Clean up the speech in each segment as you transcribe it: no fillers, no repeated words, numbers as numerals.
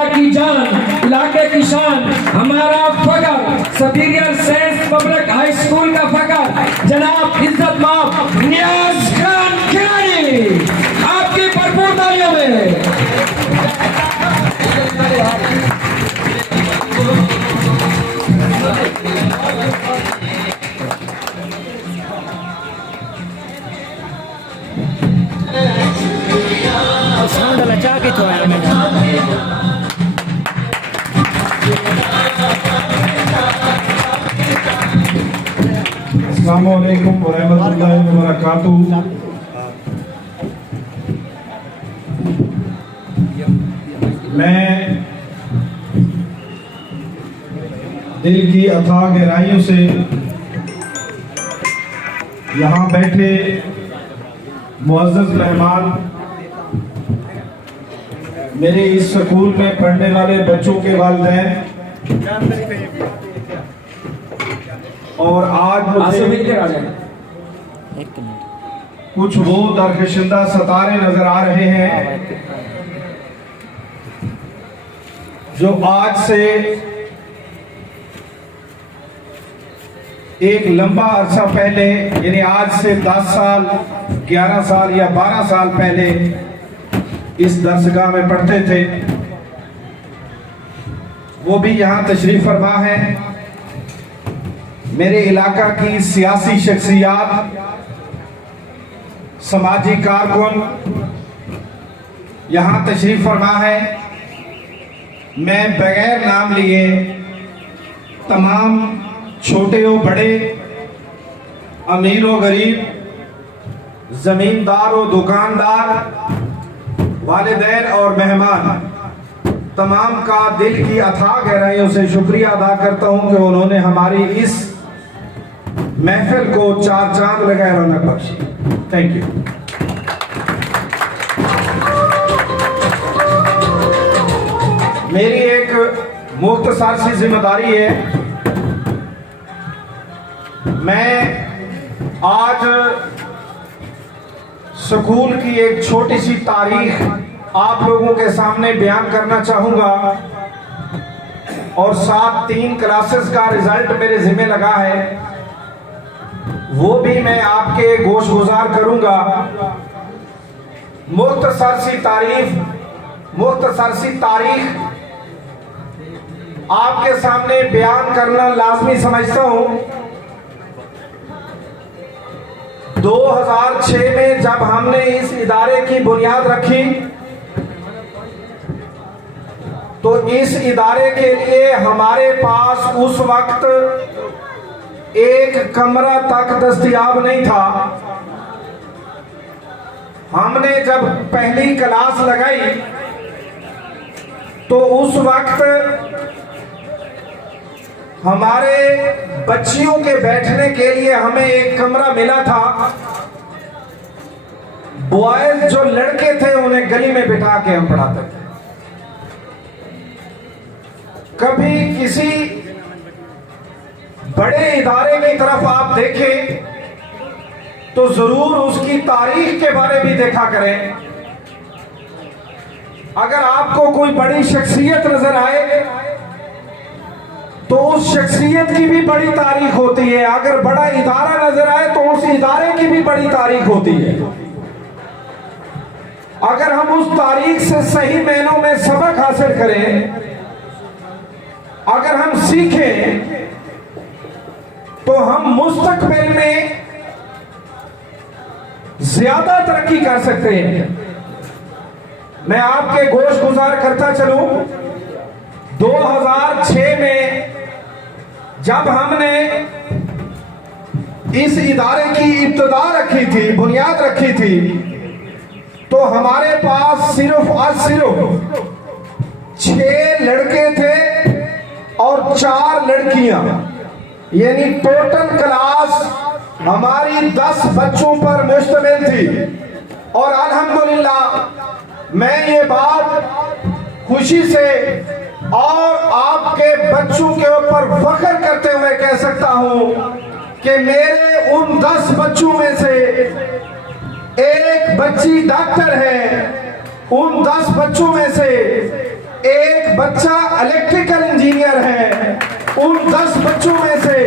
इलाका की जान, इलाके की शान, हमारा फकर, superior science public high school का फकर जनाब इज्जत माफ नियाज खान खिलाड़ी, आपकी भरपूर तालियों में। अस्सलामु अलैकुम वरहमतुल्लाहि वबरकातुहू। मैं दिल की अथाह गहराइयों से यहाँ बैठे मुअज़्ज़ज़ मेहमान, मेरे इस स्कूल में पढ़ने वाले बच्चों के वालिदैन और आज मुझे कुछ वो दरकशिंदा सितारे नजर आ रहे हैं जो आज से एक लंबा अरसा पहले, यानी आज से 10 साल, 11 साल या 12 साल पहले इस दरसगाह में पढ़ते थे। वो भी यहाँ तशरीफ फरमा है। मेरे इलाका की सियासी शख्सियात, समाजी कारकुन यहाँ तशरीफ फरमा है। मैं बगैर नाम लिए तमाम छोटे और बड़े, अमीर और गरीब, जमींदार और दुकानदार, वालिदैन और मेहमान, तमाम का दिल की अथाह गहराइयों से शुक्रिया अदा करता हूं कि उन्होंने हमारी इस महफिल को 4 चांद लगाए रौनक बख्शी। Thank you. मेरी एक मुख्तसर सी जिम्मेदारी है। मैं आज स्कूल की एक छोटी सी तारीख आप लोगों के सामने बयान करना चाहूंगा और साथ 3 क्लासेस का रिजल्ट मेरे जिम्मे लगा है, वो भी मैं आपके गोश गुजार करूंगा। मुख्तसर सी तारीख आपके सामने बयान करना लाजमी समझता हूं। 2006 में जब हमने इस इदारे की बुनियाद रखी तो इस इदारे के लिए हमारे पास उस वक्त एक कमरा तक दस्तयाब नहीं था। हमने जब पहली क्लास लगाई तो उस वक्त हमारे बच्चियों के बैठने के लिए हमें एक कमरा मिला था। बॉयज जो लड़के थे उन्हें गली में बिठा के हम पढ़ाते थे। कभी किसी बड़े इदारे की तरफ आप देखें तो जरूर उसकी तारीख के बारे में देखा करें। अगर आपको कोई बड़ी शख्सियत नजर आए तो उस शख्सियत की भी बड़ी तारीख होती है। अगर बड़ा इदारा नजर आए तो उस इदारे की भी बड़ी तारीख होती है। अगर हम उस तारीख से सही मायनों में सबक हासिल करें, अगर हम सीखें, तो हम मुस्तकबिल में ज्यादा तरक्की कर सकते हैं। मैं आपके गोश गुजार करता चलूं, 2006 में जब हमने इस इदारे की इब्तिदा रखी थी, बुनियाद रखी थी, तो हमारे पास सिर्फ और सिर्फ 6 लड़के थे और 4 लड़कियां, यानी टोटल क्लास हमारी 10 बच्चों पर मुश्तमिल थी। और अल्हम्दुलिल्लाह मैं ये बात खुशी से और आपके बच्चों के ऊपर फख्र करते हुए कह सकता हूं कि मेरे उन 10 बच्चों में से एक बच्ची डॉक्टर है, उन 10 बच्चों में से एक बच्चा इलेक्ट्रिकल इंजीनियर है, उन 10 बच्चों में से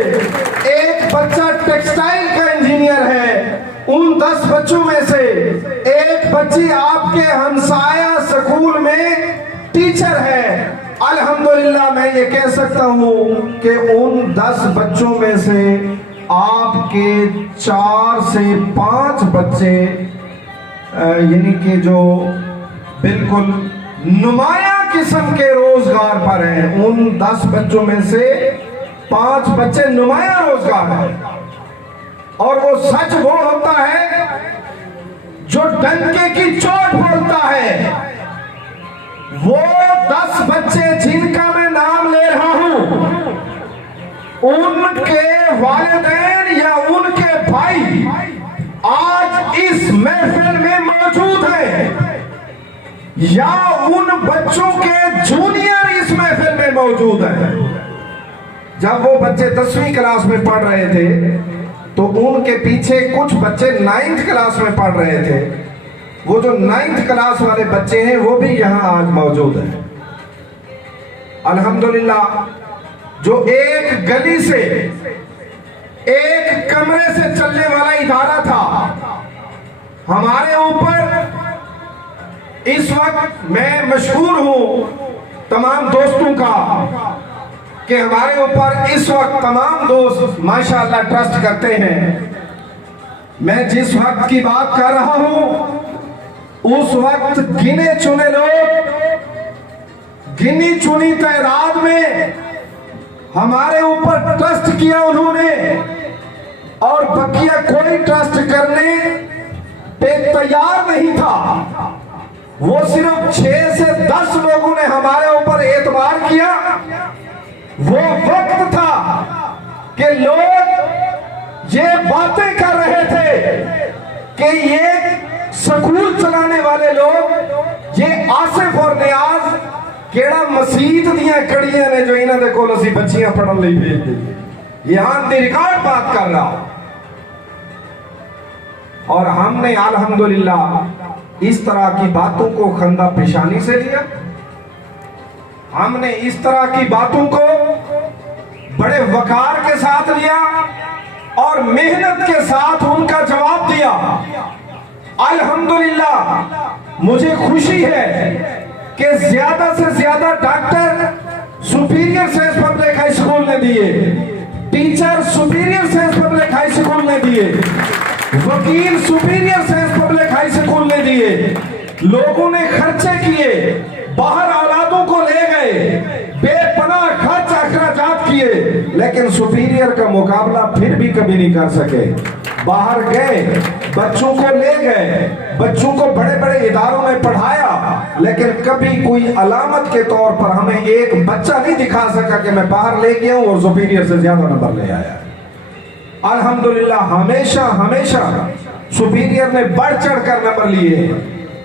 एक बच्चा टेक्सटाइल का इंजीनियर है, उन 10 बच्चों में से एक बच्ची आपके हमसाया स्कूल में टीचर है। अल्हम्दुलिल्लाह मैं ये कह सकता हूँ कि उन 10 बच्चों में से आपके 4 से 5 बच्चे यानी कि जो बिल्कुल नुमाया किस्म के रोजगार पर हैं। उन 10 बच्चों में से 5 बच्चे नुमाया रोजगार हैं। और वो सच वो होता है जो डंके की चोट बोलता है। वो 10 बच्चे जिनका मैं नाम ले रहा हूं, उनके वालिदैन या उनके भाई आज इस महफिल में मौजूद हैं, या उन बच्चों के जूनियर इस महफिल में मौजूद हैं। जब वो बच्चे 10वीं क्लास में पढ़ रहे थे तो उनके पीछे कुछ बच्चे 9th क्लास में पढ़ रहे थे। वो जो 9th क्लास वाले बच्चे हैं वो भी यहां आज मौजूद हैं। अल्हम्दुलिल्लाह जो एक गली से एक कमरे से चलने वाला इदारा था, हमारे ऊपर इस वक्त मैं मशहूर हूं तमाम दोस्तों का कि हमारे ऊपर इस वक्त तमाम दोस्त माशाअल्लाह ट्रस्ट करते हैं। मैं जिस वक्त की बात कर रहा हूं उस वक्त गिने चुने लोग, गिनी चुनी तादाद में हमारे ऊपर ट्रस्ट किया उन्होंने, और बकिया कोई ट्रस्ट करने पे तैयार नहीं था। वो सिर्फ 6 से 10 लोगों ने हमारे ऊपर एतबार किया। वो वक्त था कि लोग ये बातें कर रहे थे कि ये स्कूल चलाने वाले लोग, ये आसिफ और नियाज केड़ा मसीत दियां कड़ियां ने जो इन्हों को असी बच्चियां पढ़न लई भेज दी। ये ऑन द रिकॉर्ड बात कर रहा। और हमने अल्हम्दुलिल्लाह इस तरह की बातों को खंदा पेशानी से लिया। हमने इस तरह की बातों को बड़े वकार के साथ लिया और मेहनत के साथ उनका जवाब दिया। अल्हम्दुलिल्लाह मुझे खुशी है कि ज्यादा से ज्यादा doctor superior science public high school ने दिए, teacher superior science public high school ने दिए, वकील superior science public high school ने दिए। लोगों ने खर्चे किए, बाहर औलादों को ले गए, बेपनाह खर्च अखराजात किए, लेकिन सुपीरियर का मुकाबला फिर भी कभी नहीं कर सके। बाहर गए, बच्चों को ले गए, बच्चों को बड़े बड़े इदारों में पढ़ाया, लेकिन कभी कोई अलामत के तौर पर हमें एक बच्चा नहीं दिखा सका कि मैं बाहर ले गया हूं और सुपीरियर से ज्यादा नंबर ले आया। अल्हम्दुलिल्लाह हमेशा हमेशा सुपीरियर ने बढ़ चढ़ कर नंबर लिए।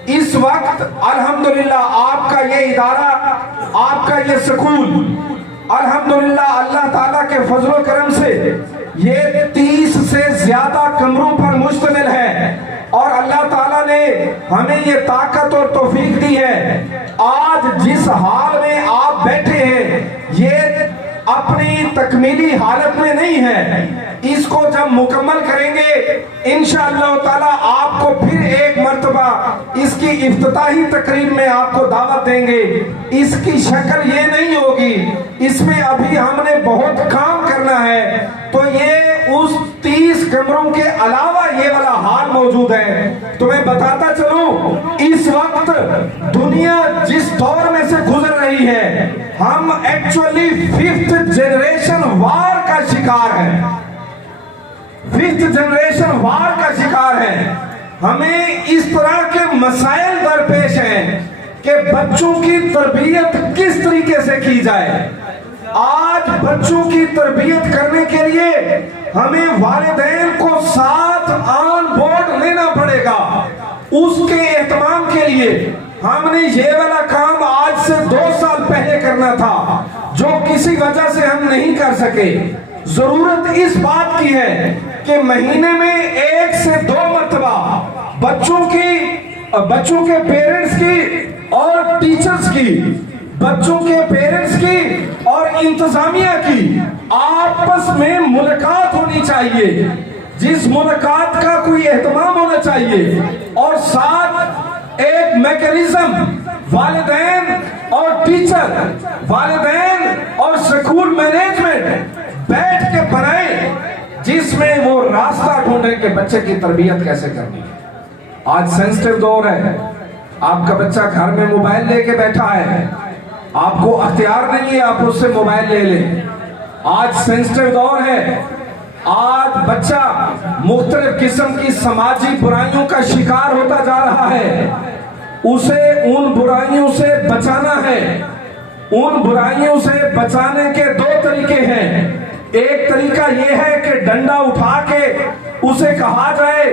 इस वक्त अल्हम्दुलिल्लाह आपका ये इदारा, आपका ये स्कूल अल्हम्दुलिल्लाह अल्लाह ताला के फजलो करम से ये 30 से ज्यादा कमरों पर मुश्तमिल है और अल्लाह ताला ने हमें ये ताकत और तौफीक दी है। आज जिस हाल में आप बैठे हैं ये अपनी तकमीली हालत में नहीं है। इसको जब मुकम्मल करेंगे इंशाअल्लाह ताला आपको फिर एक मर्तबा इसकी इफ्तिताही तकरीब में आपको दावत देंगे। इसकी शक्ल ये नहीं होगी, इसमें अभी हमने बहुत काम करना है। तो ये उस 30 कमरों के अलावा ये वाला हाल मौजूद है। तो मैं बताता चलूं, इस वक्त दुनिया जिस दौर में से गुजर रही है, हम एक्चुअली 5th जनरेशन वार का शिकार है। 5th जनरेशन वार का शिकार है। हमें इस तरह के मसाइल दरपेश हैं कि बच्चों की तरबियत किस तरीके से की जाए। आज बच्चों की तरबियत करने के लिए हमें वालिदैन को साथ ऑन बोर्ड लेना पड़ेगा। उसके एहतमाम के लिए हमने ये वाला काम आज से 2 साल पहले करना था, जो किसी वजह से हम नहीं कर सके। जरूरत इस बात की है कि महीने में 1 से 2 मरतबा बच्चों के पेरेंट्स की और टीचर्स की बच्चों के पेरेंट्स की और इंतजामिया की आपस में मुलाकात होनी चाहिए, जिस मुलाकात का कोई एहतमाम होना चाहिए, और साथ एक मैकेनिज्म वालिदैन और टीचर, वालिदैन और स्कूल मैनेजमेंट बैठ के बनाए, जिसमें वो रास्ता ढूंढे कि बच्चे की तरबियत कैसे करनी है। आज सेंसिटिव दौर है, आपका बच्चा घर में मोबाइल लेके बैठा है, आपको अख्तियार नहीं है आप उससे मोबाइल ले लें। आज सेंसिटिव दौर है, आज बच्चा मुख्तलिफ किस्म की समाजी बुराइयों का शिकार होता जा रहा है। उसे उन बुराइयों से बचाना है। उन बुराइयों से बचाने के दो तरीके हैं। एक तरीका यह है कि डंडा उठा के उसे कहा जाए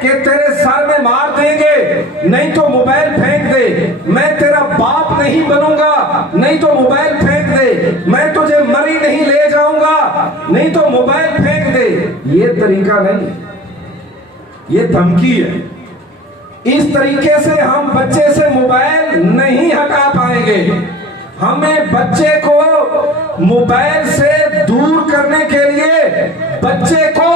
कि तेरे सर में मार देंगे, नहीं तो मोबाइल फेंक दे, मैं तेरा बाप नहीं बनूंगा, नहीं तो मोबाइल फेंक दे, मैं तुझे मरी नहीं ले जाऊंगा, नहीं तो मोबाइल फेंक दे। ये तरीका नहीं, ये धमकी है। इस तरीके से हम बच्चे से मोबाइल नहीं हटा पाएंगे। हमें बच्चे को मोबाइल से दूर करने के लिए बच्चे को